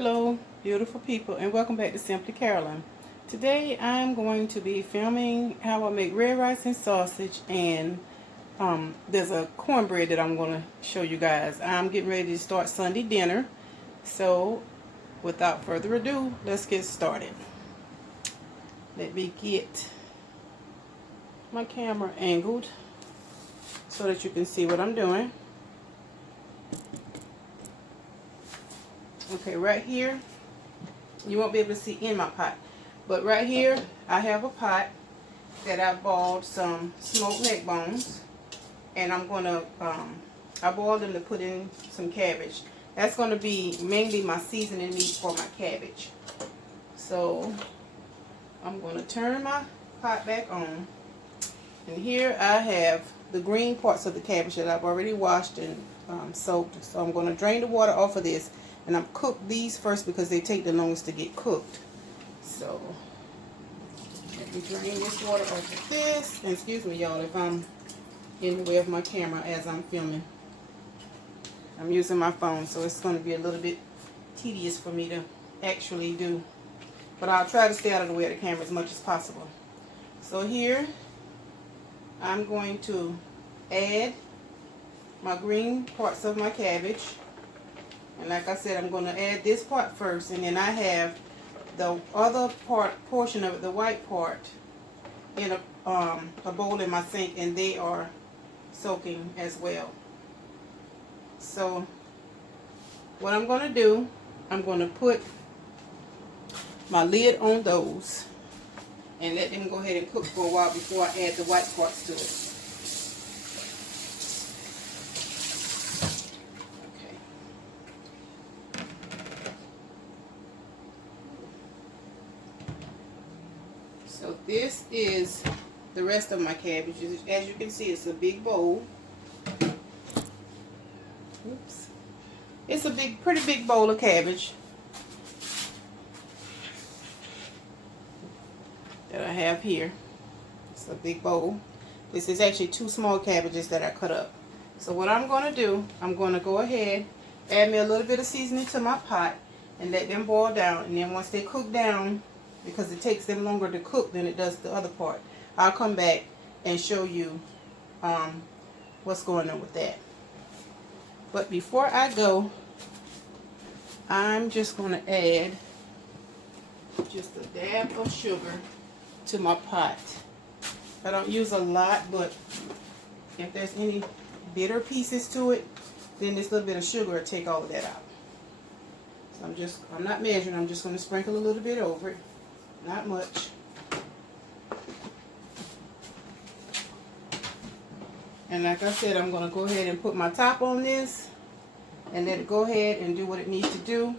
Hello, beautiful people, and welcome back to Simply Carolyn. Today I'm going to be filming how I make red rice and sausage, and there's a cornbread that I'm going to show you guys. I'm getting ready to start Sunday dinner, so without further ado, let's get started. Let me get my camera angled so that you can see what I'm doing. Okay, right here, you won't be able to see in my pot, but right here I have a pot that I boiled some smoked neck bones, and I'm going to I boiled them to put in some cabbage. That's going to be mainly my seasoning meat for my cabbage. So I'm going to turn my pot back on, and here I have the green parts of the cabbage that I've already washed and soaked. So I'm going to drain the water off of this, and I'm cook these first because they take the longest to get cooked. So let me drain this water off of this. And excuse me, y'all, if I'm in the way of my camera as I'm filming. I'm using my phone, so it's going to be a little bit tedious for me to actually do. But I'll try to stay out of the way of the camera as much as possible. So here, I'm going to add my green parts of my cabbage. And like I said, I'm going to add this part first, and then I have the other portion of it, the white part, in a bowl in my sink, and they are soaking as well. So what I'm going to do, I'm going to put my lid on those and let them go ahead and cook for a while before I add the white parts to it. So this is the rest of my cabbage. As you can see, it's a big bowl. Oops. It's a pretty big bowl of cabbage that I have here. It's a big bowl. This is actually 2 small cabbages that I cut up. So what I'm going to do, I'm going to go ahead, add me a little bit of seasoning to my pot, and let them boil down. And then once they cook down, because it takes them longer to cook than it does the other part, I'll come back and show you what's going on with that. But before I go, I'm just going to add just a dab of sugar to my pot. I don't use a lot, but if there's any bitter pieces to it, then this little bit of sugar will take all of that out. So I'm not measuring, I'm just going to sprinkle a little bit over it. Not much. And like I said, I'm going to go ahead and put my top on this and let it go ahead and do what it needs to do.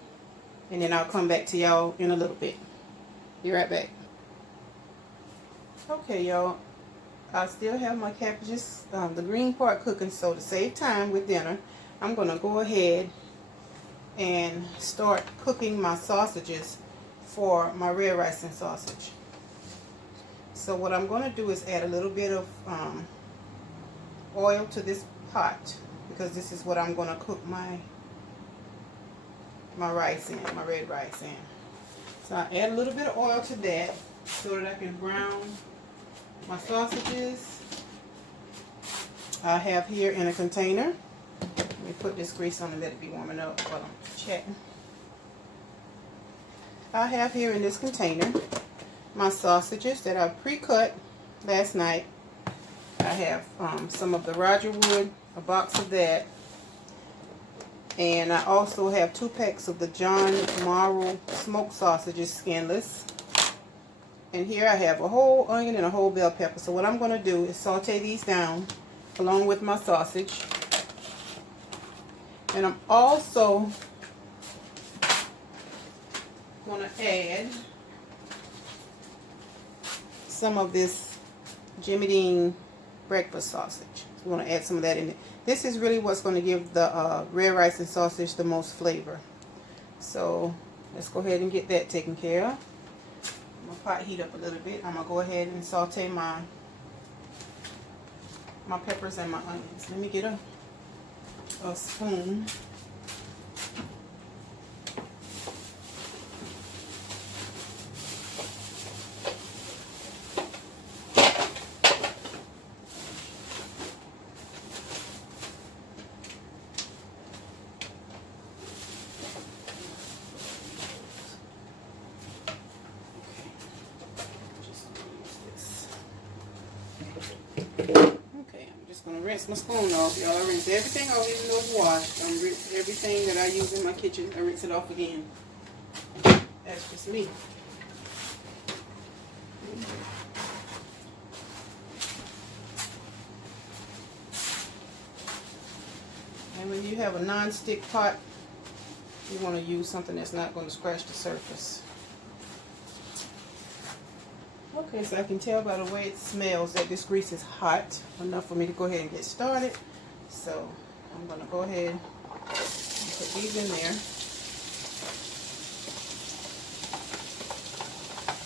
And then I'll come back to y'all in a little bit. Be right back. Okay, y'all. I still have my cabbages, the green part cooking, so to save time with dinner, I'm going to go ahead and start cooking my sausages for my red rice and sausage. So what I'm going to do is add a little bit of oil to this pot, because this is what I'm going to cook my rice in, my red rice in. So I add a little bit of oil to that so that I can brown my sausages. I have here in a container. Let me put this grease on and let it be warming up while I'm chatting. I have here in this container my sausages that I pre-cut last night. I have some of the Roger Wood, a box of that. And I also have 2 packs of the John Morrow smoked sausages, skinless. And here I have a whole onion and a whole bell pepper. So what I'm going to do is saute these down along with my sausage. And I'm also going to add some of this Jimmy Dean breakfast sausage. I'm going to add some of that in there. This is really what's going to give the red rice and sausage the most flavor. So let's go ahead and get that taken care of. My pot heat up a little bit. I'm going to go ahead and saute my peppers and my onions. Let me get a spoon. gonna rinse my spoon off, y'all. I rinse everything off, even though it's washed. I rinse everything that I use in my kitchen. I rinse it off again. That's just me. And when you have a non-stick pot, you want to use something that's not going to scratch the surface. Okay, so I can tell by the way it smells that this grease is hot enough for me to go ahead and get started. So I'm going to go ahead and put these in there.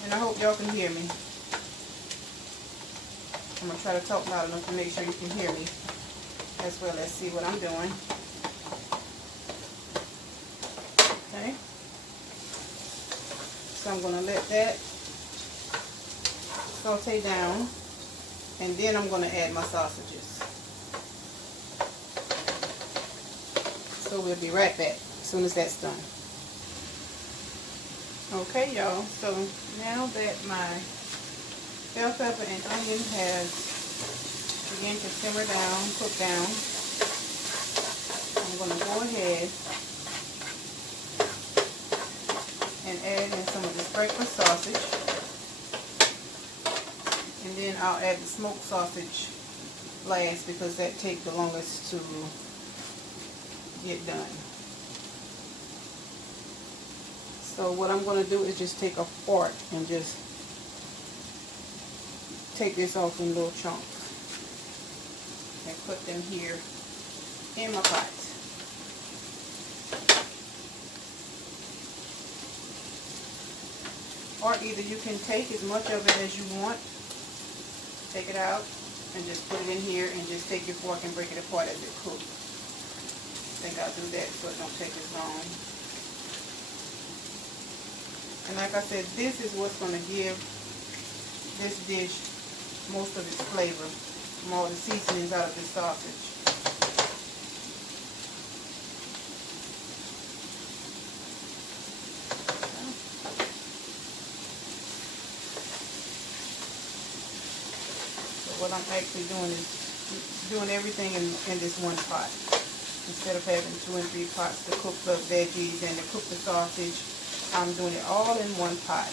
And I hope y'all can hear me. I'm going to try to talk loud enough to make sure you can hear me, as well as see what I'm doing. Okay. So I'm going to let that saute down, and then I'm going to add my sausages. So we'll be right back as soon as that's done. Okay, y'all, so now that my bell pepper and onion has begun to simmer down, cook down, I'm going to go ahead and add in some of this breakfast sausage. And then I'll add the smoked sausage last because that takes the longest to get done. So what I'm going to do is just take a fork and just take this off in little chunks and put them here in my pot. Or either you can take as much of it as you want, take it out and just put it in here and just take your fork and break it apart as it cooks. I think I'll do that so it don't take as long. And like I said, this is what's going to give this dish most of its flavor from all the seasonings out of the sausage. So what I'm actually doing is doing everything in this one pot. Instead of having 2 and 3 pots to cook the veggies and to cook the sausage, I'm doing it all in one pot.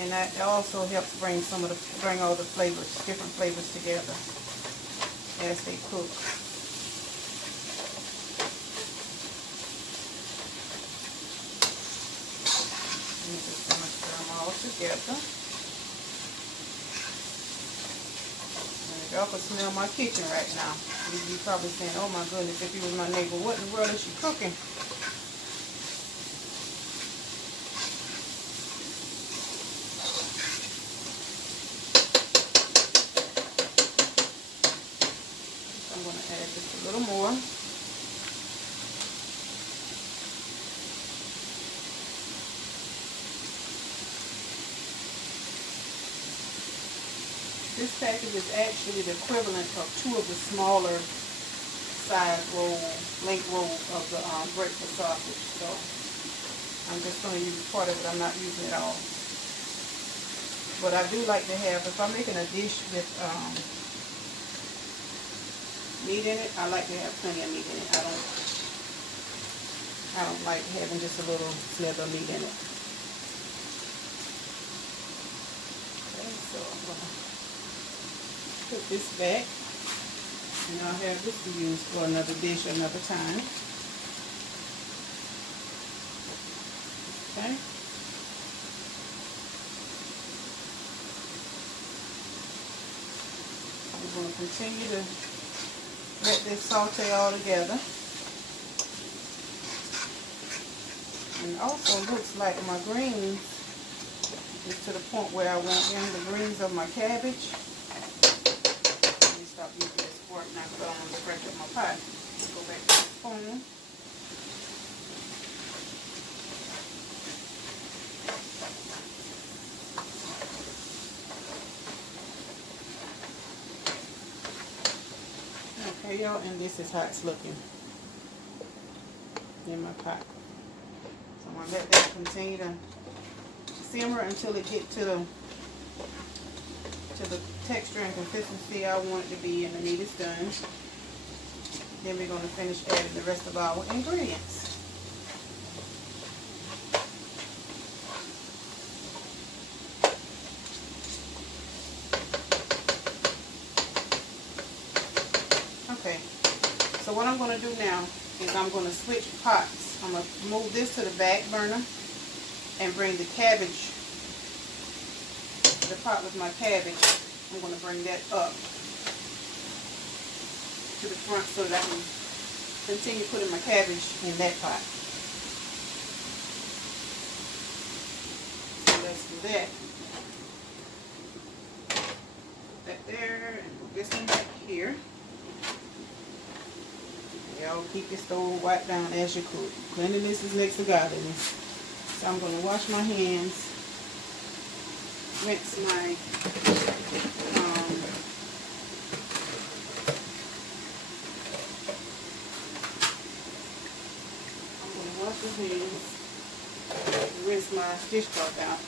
And that also helps bring all the flavors, different flavors together as they cook. And just gonna stir them all together. And y'all can smell my kitchen right now. You're probably saying, "Oh my goodness, if you was my neighbor, what in the world is she cooking?" I'm going to add just a little more. This package is actually the equivalent of 2 of the smaller size length rolls of the breakfast sausage. So I'm just going to use part of it. I'm not using it all. But I do like to have, if I'm making a dish with meat in it, I like to have plenty of meat in it. I don't like having just a little slither of meat in it. Okay, so I'm going to put this back, and I'll have this to use for another dish another time. Okay. I'm going to continue to let this saute all together. And it also looks like my greens is to the point where I want in the greens of my cabbage. Stop using this fork now because I don't want to scratch up my pot. Go back to the spoon. Okay, y'all, and this is how it's looking in my pot. So I'm going to let that continue to simmer until it gets to the texture and consistency I want it to be, and the meat is done. Then we're going to finish adding the rest of our ingredients. Okay, so what I'm going to do now is I'm going to switch pots. I'm going to move this to the back burner and bring the cabbage, the pot with my cabbage, I'm going to bring that up to the front so that I can continue putting my cabbage in that pot. So let's do that. Put that there and put this one back here. Y'all keep your stove wiped down as you cook. Cleanliness is next to godliness. So I'm going to wash my hands, rinse my rinse my dishcloth out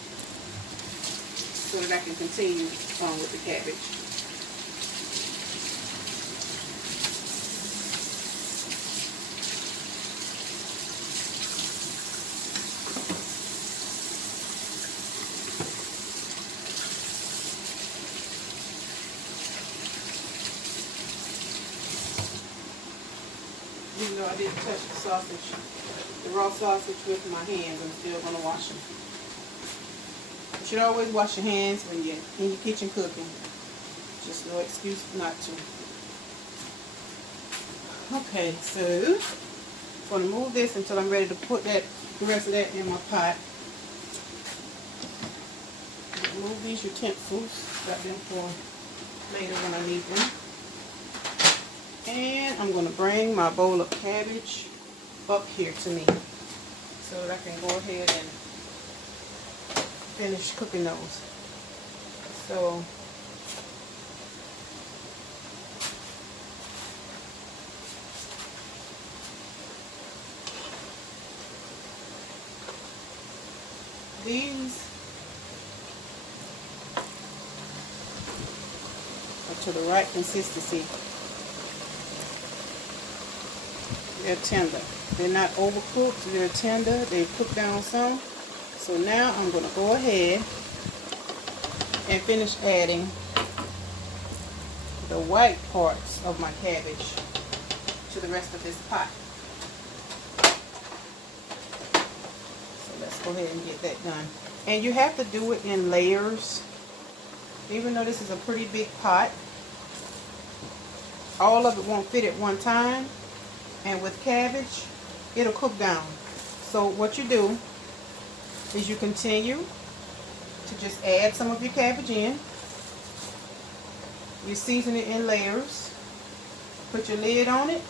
so that I can continue on with the cabbage. Even though I didn't touch the sausage, the raw sausage with my hands, I'm still going to wash them. You should always wash your hands when you're in your kitchen cooking. Just no excuse not to. Okay, so I'm going to move this until I'm ready to put the rest of that in my pot. Move these utensils, got them for later when I need them. And I'm going to bring my bowl of cabbage up here to me so that I can go ahead and finish cooking those. So these are to the right consistency. They're tender. They're not overcooked. They're tender. They cook down some. So now I'm going to go ahead and finish adding the white parts of my cabbage to the rest of this pot. So let's go ahead and get that done. And you have to do it in layers. Even though this is a pretty big pot, all of it won't fit at one time. And with cabbage, it'll cook down. So what you do is you continue to just add some of your cabbage in. You season it in layers. Put your lid on it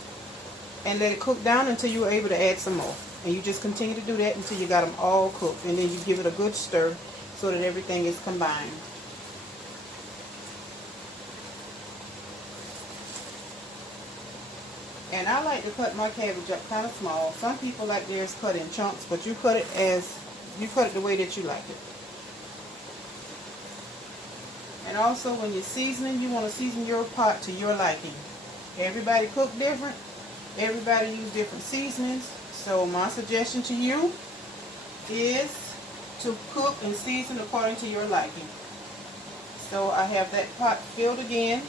and let it cook down until you're able to add some more. And you just continue to do that until you got them all cooked. And then you give it a good stir so that everything is combined. And I like to cut my cabbage up kind of small. Some people like theirs cut in chunks, but you cut it the way that you like it. And also when you're seasoning, you want to season your pot to your liking. Everybody cook different. Everybody use different seasonings. So my suggestion to you is to cook and season according to your liking. So I have that pot filled again.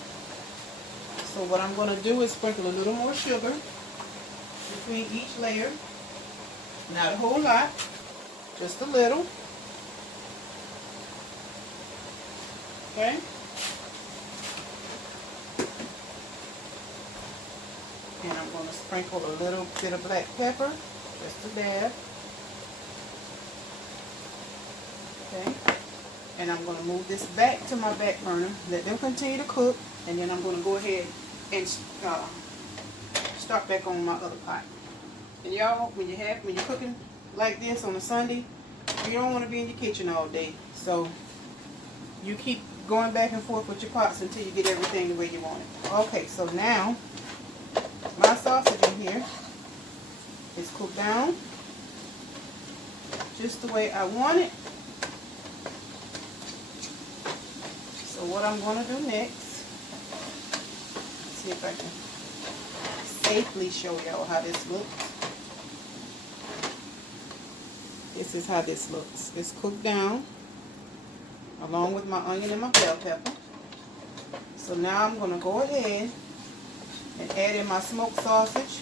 So what I'm going to do is sprinkle a little more sugar between each layer. Not a whole lot, just a little. Okay. And I'm going to sprinkle a little bit of black pepper, just a dab. Okay. And I'm going to move this back to my back burner. Let them continue to cook. And then I'm going to go ahead and start back on my other pot. And y'all, when you're cooking like this on a Sunday, you don't want to be in your kitchen all day. So you keep going back and forth with your pots until you get everything the way you want it. Okay, so now my sausage in here is cooked down just the way I want it. So So what I'm going to do next, see if I can safely show y'all how this looks. This is how this looks. It's cooked down along with my onion and my bell pepper. So now I'm going to go ahead and add in my smoked sausage,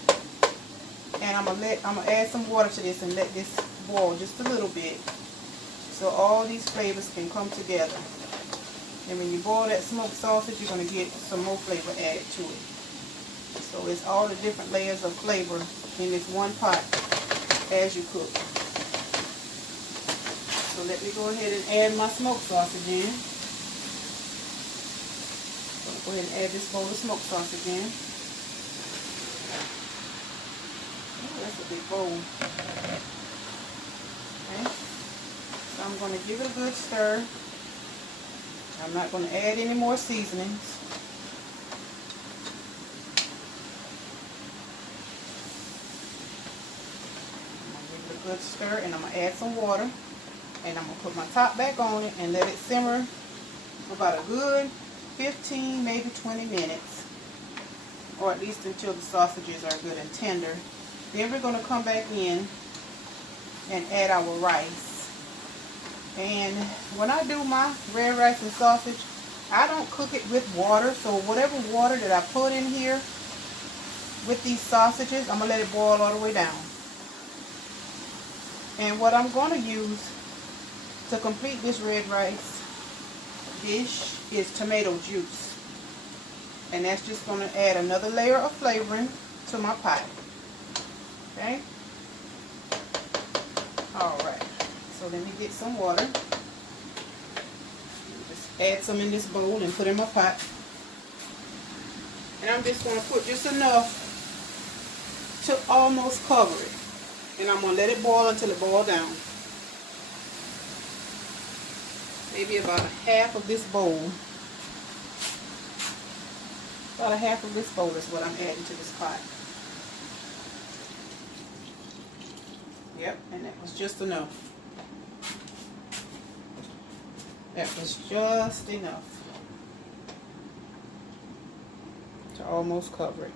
and I'm gonna add some water to this and let this boil just a little bit so all these flavors can come together. And when you boil that smoked sausage, you're going to get some more flavor added to it. So it's all the different layers of flavor in this one pot as you cook. So let me go ahead and add my smoked sausage in. So go ahead and add this bowl of smoked sausage in. Oh, that's a big bowl. Okay. So I'm going to give it a good stir. I'm not going to add any more seasonings. I'm going to give it a good stir, and I'm going to add some water. And I'm going to put my top back on it and let it simmer for about a good 15, maybe 20 minutes. Or at least until the sausages are good and tender. Then we're going to come back in and add our rice. And when I do my red rice and sausage, I don't cook it with water. So whatever water that I put in here with these sausages, I'm going to let it boil all the way down. And what I'm going to use to complete this red rice dish is tomato juice. And that's just going to add another layer of flavoring to my pot. Okay? Alright. So let me get some water. Just add some in this bowl and put in my pot. And I'm just going to put just enough to almost cover it. And I'm going to let it boil until it boils down. Maybe about half of this bowl. About a half of this bowl is what I'm adding to this pot. Yep, and that was just enough. That was just enough to almost cover it.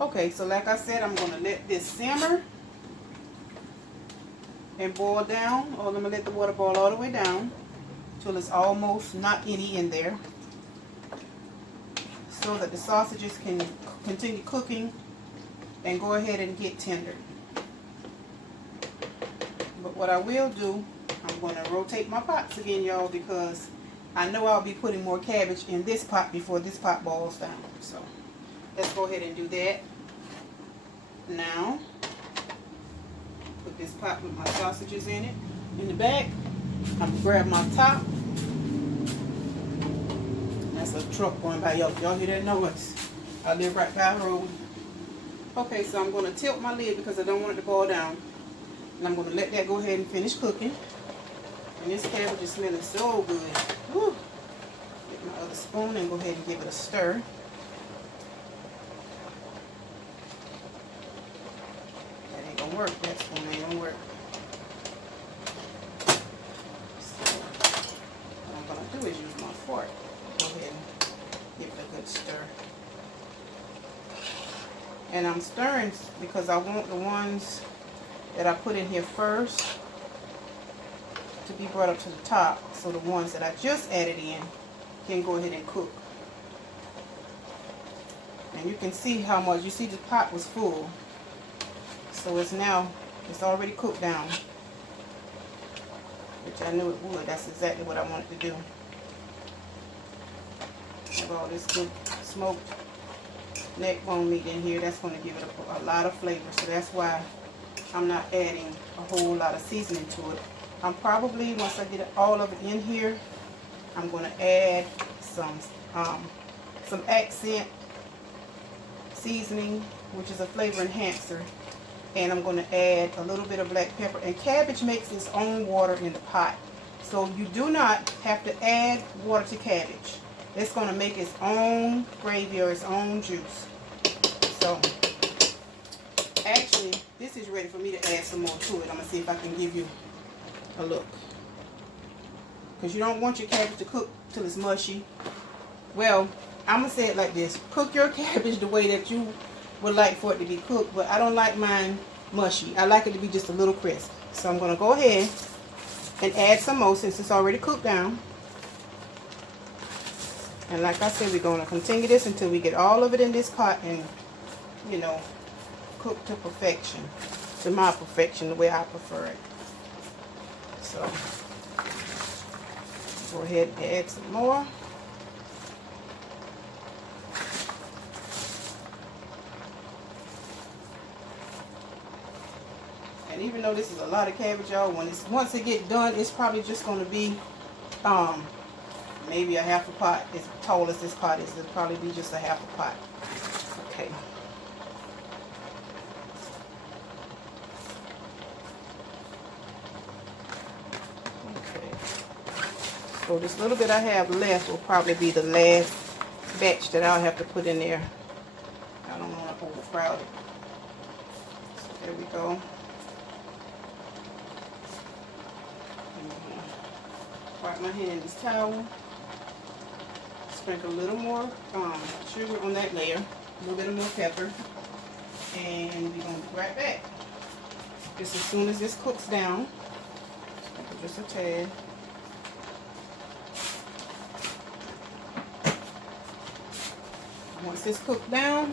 Okay, so like I said, I'm going to let this simmer and boil down, or I'm going to let the water boil all the way down till it's almost not any in there, so that the sausages can continue cooking and go ahead and get tender. But what I will do, I'm going to rotate my pots again, y'all, because I know I'll be putting more cabbage in this pot before this pot boils down. So let's go ahead and do that now. Put this pot with my sausages in it. In the back, I'm going to grab my top. That's a truck going by. Y'all hear that noise? I live right by the road. Okay, so I'm going to tilt my lid because I don't want it to boil down. And I'm going to let that go ahead and finish cooking. And this cabbage is smelling so good. Woo. Get my other spoon and go ahead and give it a stir. That ain't going to work. That spoon ain't going to work. So what I'm going to do is use my fork. Go ahead and give it a good stir. And I'm stirring because I want the ones that I put in here first to be brought up to the top, so the ones that I just added in can go ahead and cook. And you can see how much, you see the pot was full, so it's already cooked down, which I knew it would. That's exactly what I wanted to do. Have all this good smoked neck bone meat in here. That's going to give it a lot of flavor, so that's why I'm not adding a whole lot of seasoning to it. I'm probably, once I get all of it in here, I'm going to add some accent seasoning, which is a flavor enhancer, and I'm going to add a little bit of black pepper. And cabbage makes its own water in the pot, so you do not have to add water to cabbage. It's going to make its own gravy or its own juice. So actually, this is ready for me to add some more to it. I'm going to see if I can give you a look. because you don't want your cabbage to cook till it's mushy. Well, I'm going to say it like this. Cook your cabbage the way that you would like for it to be cooked, but I don't like mine mushy. I like it to be just a little crisp. So I'm going to go ahead and add some more since it's already cooked down. And like I said, we're going to continue this until we get all of it in this pot and, you know, cook to perfection. To my perfection, the way I prefer it. So, go ahead and add some more. And even though this is a lot of cabbage, y'all, once it get done, it's probably just going to be maybe a half a pot. As tall as this pot is, it'll probably be just a half a pot. Okay. So this little bit I have left will probably be the last batch that I'll have to put in there. I don't want to overcrowd it. So there we go. Wipe my hand in this towel. Sprinkle a little more sugar on that layer. A little bit of more pepper. And we're going to be right back. Just as soon as this cooks down. Sprinkle just a tad. Once it's cooked down,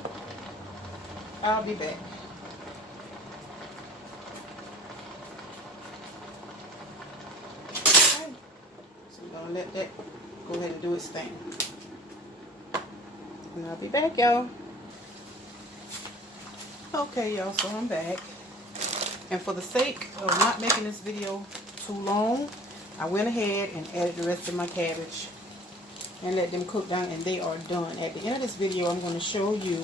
I'll be back. Okay. So we're going to let that go ahead and do its thing. And I'll be back, y'all. Okay, y'all, so I'm back. And for the sake of not making this video too long, I went ahead and added the rest of my cabbage and let them cook down, and they are done. At the end of this video, I'm going to show you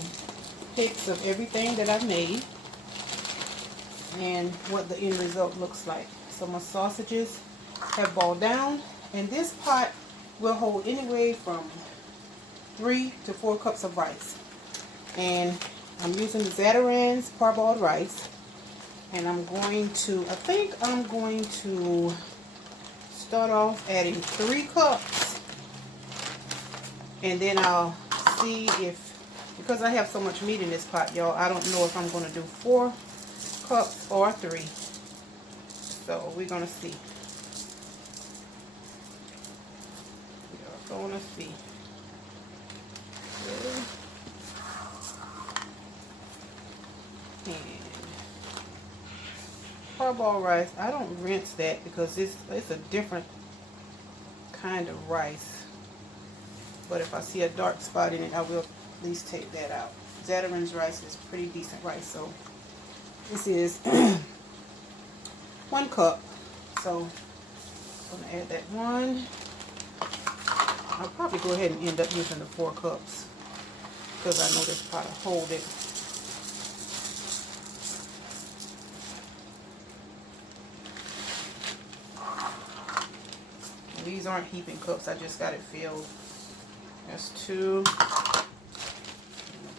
pics of everything that I've made and what the end result looks like. So my sausages have boiled down, and this pot will hold anywhere from 3 to 4 cups of rice. And I'm using the Zatarain's parboiled rice, and I'm going to, I think I'm going to start off adding 3 cups. And then I'll see if, because I have so much meat in this pot, y'all, I don't know if I'm going to do 4 cups or 3. So we're going to see. We're going to see. And parboiled rice, I don't rinse that because it's a different kind of rice. But if I see a dark spot in it, I will at least take that out. Zatarain's rice is pretty decent rice. So this is 1 cup. So I'm going to add that 1. I'll probably go ahead and end up using the 4 cups because I know this pot will hold it. And these aren't heaping cups. I just got it filled. That's 2. I'm going to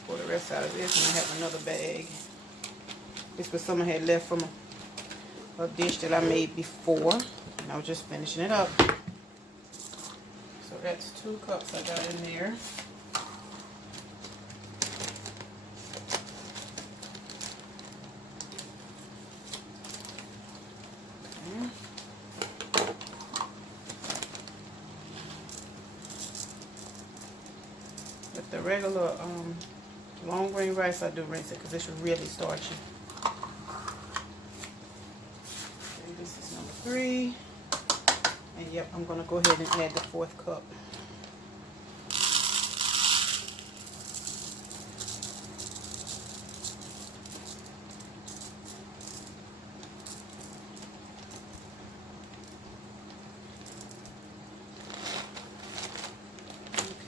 pour the rest out of this, and I have another bag. This was some I had left from a dish that I made before, and I was just finishing it up. So that's 2 cups I got in there. Okay. With the regular long grain rice, I do rinse it because it's really starchy. Okay, this is number 3. And yep, I'm going to go ahead and add the 4th cup.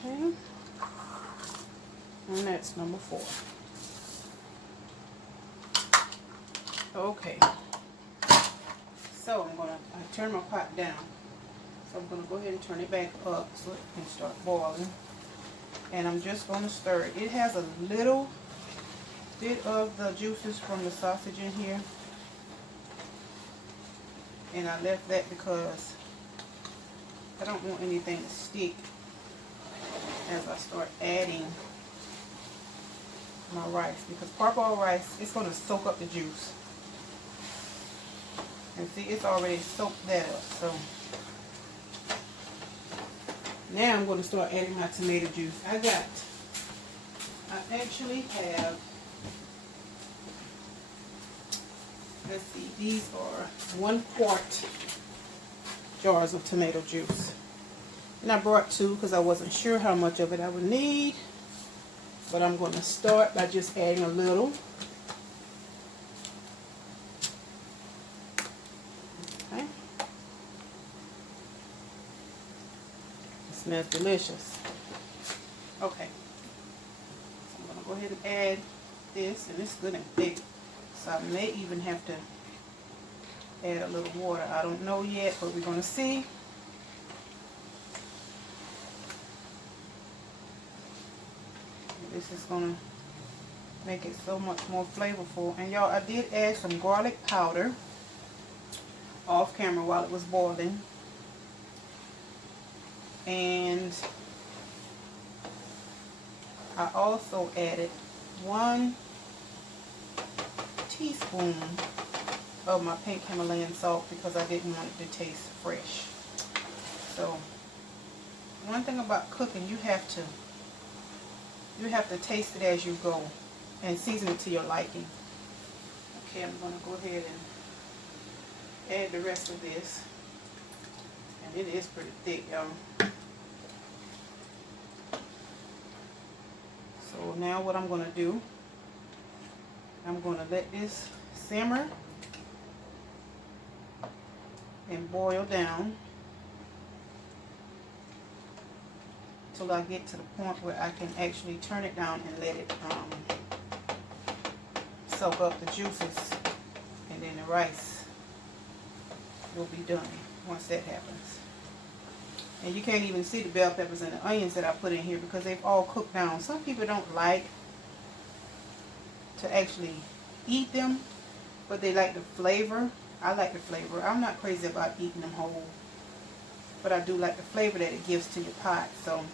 Okay. And that's number 4. Okay. So I'm going to turn my pot down. So I'm going to go ahead and turn it back up so it can start boiling. And I'm just going to stir it. It has a little bit of the juices from the sausage in here. And I left that because I don't want anything to stick as I start adding my rice, because parboiled rice, it's going to soak up the juice. And see, it's already soaked that up. So now I'm going to start adding my tomato juice. I actually have, let's see, these are 1 quart jars of tomato juice. And I brought 2 because I wasn't sure how much of it I would need. But I'm going to start by just adding a little. Okay. It smells delicious. Okay. So I'm going to go ahead and add this, and it's good and thick. So I may even have to add a little water. I don't know yet, but we're going to see. This is going to make it so much more flavorful. And y'all, I did add some garlic powder off camera while it was boiling. And I also added 1 teaspoon of my pink Himalayan salt because I didn't want it to taste fresh. So one thing about cooking, you have to taste it as you go and season it to your liking. Okay, I'm going to go ahead and add the rest of this. And it is pretty thick, y'all. So now what I'm going to do, I'm going to let this simmer and boil down till I get to the point where I can actually turn it down and let it soak up the juices, and then the rice will be done once that happens. And you can't even see the bell peppers and the onions that I put in here because they've all cooked down. Some people don't like to actually eat them, but they like the flavor. I like the flavor. I'm not crazy about eating them whole, but I do like the flavor that it gives to your pot. So,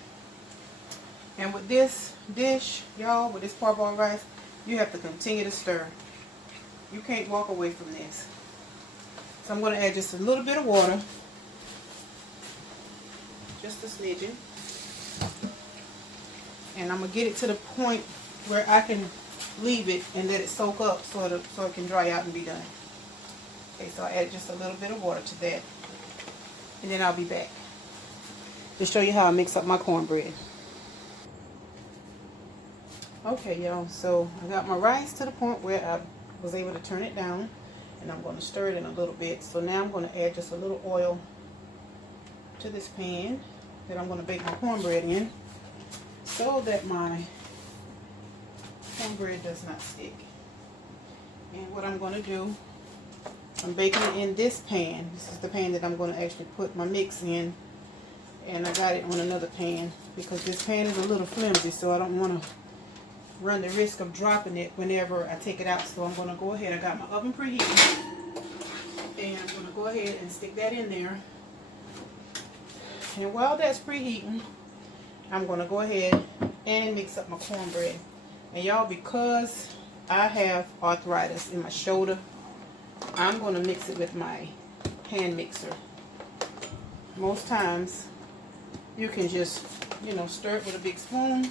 and with this dish, y'all, with this parboiled rice, you have to continue to stir. You can't walk away from this. So I'm going to add just a little bit of water, just a smidgen, and I'm going to get it to the point where I can leave it and let it soak up so it can dry out and be done. Okay, so I added just a little bit of water to that, and then I'll be back to show you how I mix up my cornbread. Okay, y'all, so I got my rice to the point where I was able to turn it down, and I'm going to stir it in a little bit. So now I'm going to add just a little oil to this pan that I'm going to bake my cornbread in so that my cornbread does not stick. And what I'm going to do, I'm baking it in this pan. This is the pan that I'm going to actually put my mix in, and I got it on another pan because this pan is a little flimsy, so I don't want to run the risk of dropping it whenever I take it out. So I'm going to go ahead, I got my oven preheating, and I'm going to go ahead and stick that in there. And while that's preheating, I'm going to go ahead and mix up my cornbread. And y'all, because I have arthritis in my shoulder, I'm going to mix it with my hand mixer. Most times you can just, stir it with a big spoon.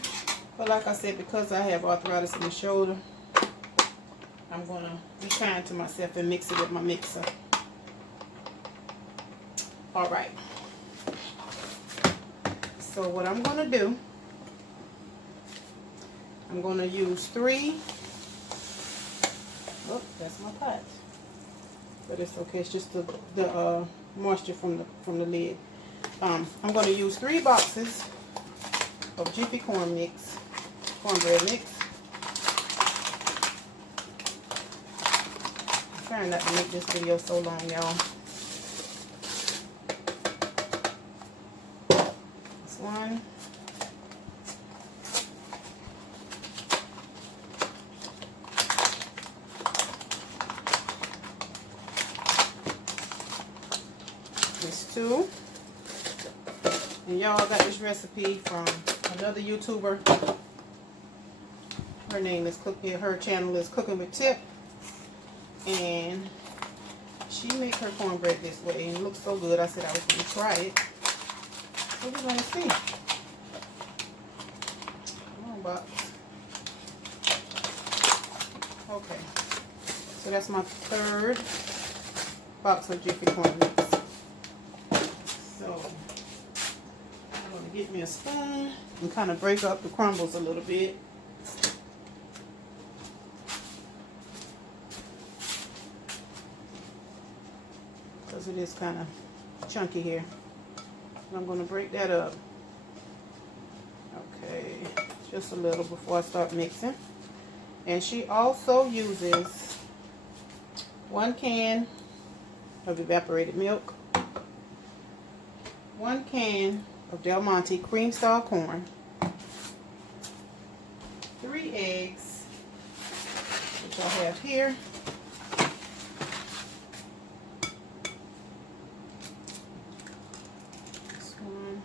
But like I said, because I have arthritis in the shoulder, I'm going to be kind to myself and mix it with my mixer. Alright. So what I'm going to do, I'm going to use 3. Oh, that's my pot. But it's okay. It's just the moisture from the lid. I'm going to use 3 boxes of Jiffy cornbread mix. I'm trying not to make this video so long, y'all. This one. This 2. And y'all got this recipe from another YouTuber. Her name is her channel is Cooking with Tip. And she make her cornbread this way and it looks so good. I said I was going to try it. So we're going to see. Come on, box. Okay. So that's my third box of Jiffy corn mix. So I'm going to get me a spoon and kind of break up the crumbles a little bit. Because it is kind of chunky here. And I'm going to break that up. Okay, just a little before I start mixing. And she also uses 1 can of evaporated milk, 1 can of Del Monte cream style corn, 3 eggs, which I have here, this one,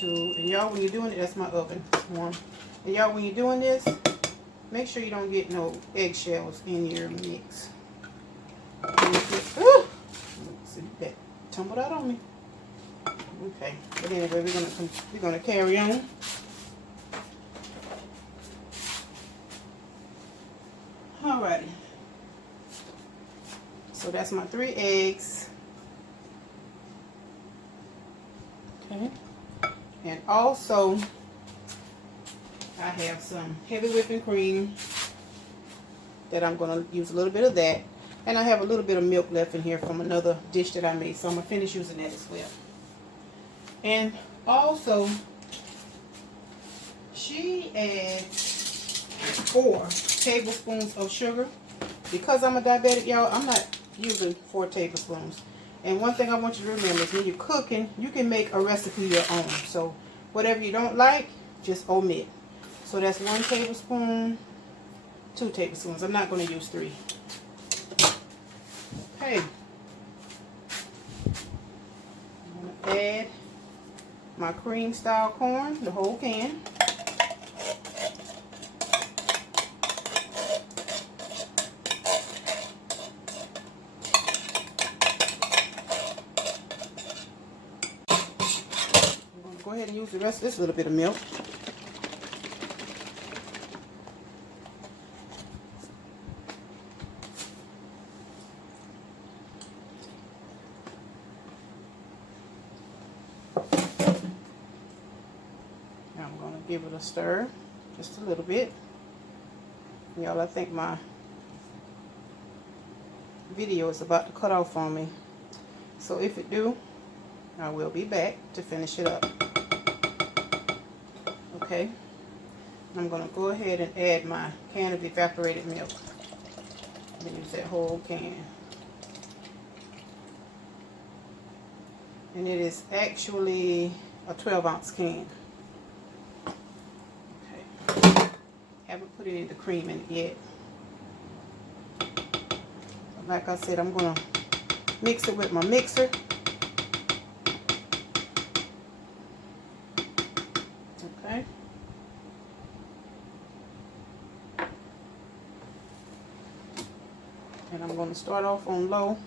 2, and y'all when you're doing it, that's my oven, 1. And y'all when you're doing this, make sure you don't get no eggshells in your mix. Ooh, see, that tumbled out on me. Okay, but anyway, we're gonna carry on. Alrighty. So that's my 3 eggs. Okay, and also I have some heavy whipping cream that I'm going to use a little bit of that. And I have a little bit of milk left in here from another dish that I made. So I'm going to finish using that as well. And also, she adds 4 tablespoons of sugar. Because I'm a diabetic, y'all, I'm not using 4 tablespoons. And one thing I want you to remember is when you're cooking, you can make a recipe your own. So whatever you don't like, just omit. So that's 1 tablespoon, 2 tablespoons. I'm not going to use 3. Okay. I'm going to add my cream style corn, the whole can. I'm going to go ahead and use the rest of this little bit of milk. Give it a stir, just a little bit. Y'all, I think my video is about to cut off on me. So if it do, I will be back to finish it up. Okay. I'm going to go ahead and add my can of evaporated milk. I'm going to use that whole can. And it is actually a 12-ounce can. Haven't put any of the cream in it yet. Like I said, I'm going to mix it with my mixer. Okay. And I'm going to start off on low.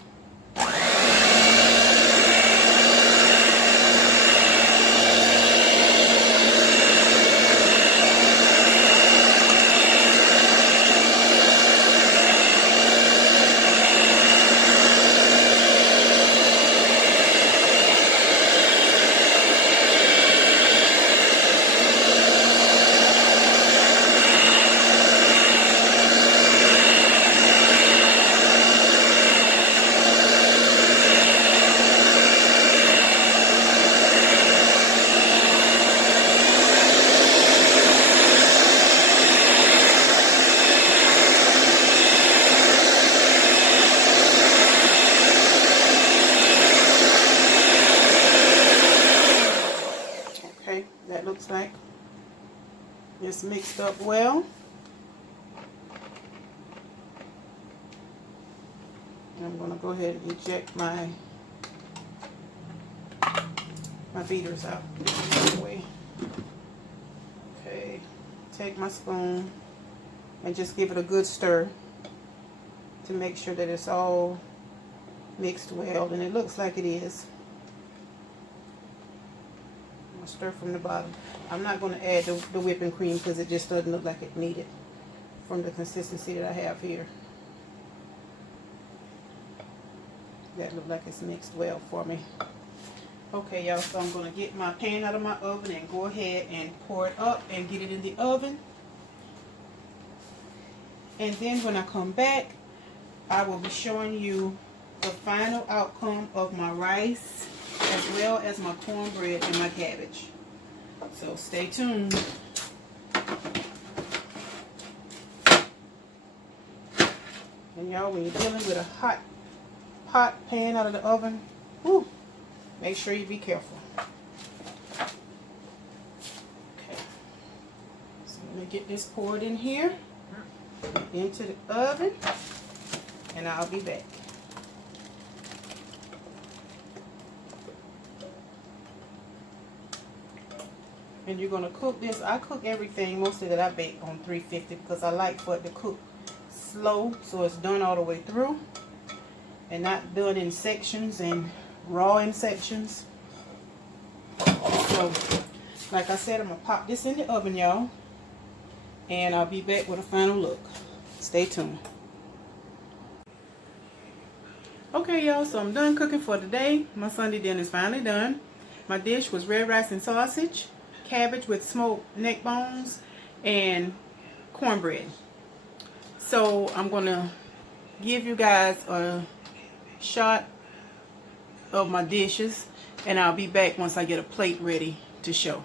That looks like it's mixed up well. I'm going to go ahead and eject my beaters out. Way. Okay, take my spoon and just give it a good stir to make sure that it's all mixed well, and it looks like it is. I'm going to stir from the bottom. I'm not going to add the whipping cream because it just doesn't look like it needed from the consistency that I have here. That look like it's mixed well for me. Okay, y'all, so I'm going to get my pan out of my oven and go ahead and pour it up and get it in the oven. And then when I come back, I will be showing you the final outcome of my rice as well as my cornbread and my cabbage. So stay tuned. And y'all, when you're dealing with a hot pot pan out of the oven, whew, make sure you be careful. Okay, so let me get this poured in here, into the oven, and I'll be back. And you're going to cook this. I cook everything mostly that I bake on 350 because I like for it to cook slow so it's done all the way through and not done in sections and raw in sections. So like I said, I'm going to pop this in the oven, y'all, and I'll be back with a final look. Stay tuned. Okay, y'all, so I'm done cooking for today. My Sunday dinner is finally done. My dish was red rice and sausage, cabbage with smoked neck bones, and cornbread. So I'm going to give you guys a shot of my dishes, and I'll be back once I get a plate ready to show.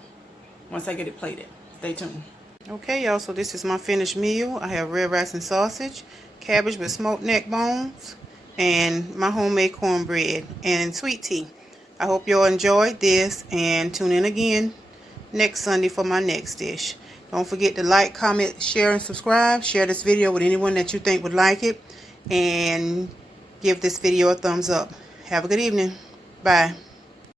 Once I get it plated. Stay tuned. Okay, y'all, so this is my finished meal. I have red rice and sausage, cabbage with smoked neck bones, and my homemade cornbread and sweet tea. I hope y'all enjoyed this, and tune in again next Sunday for my next dish. Don't forget to like, comment, share, and subscribe. Share this video with anyone that you think would like it, and give this video a thumbs up. Have a good evening. Bye.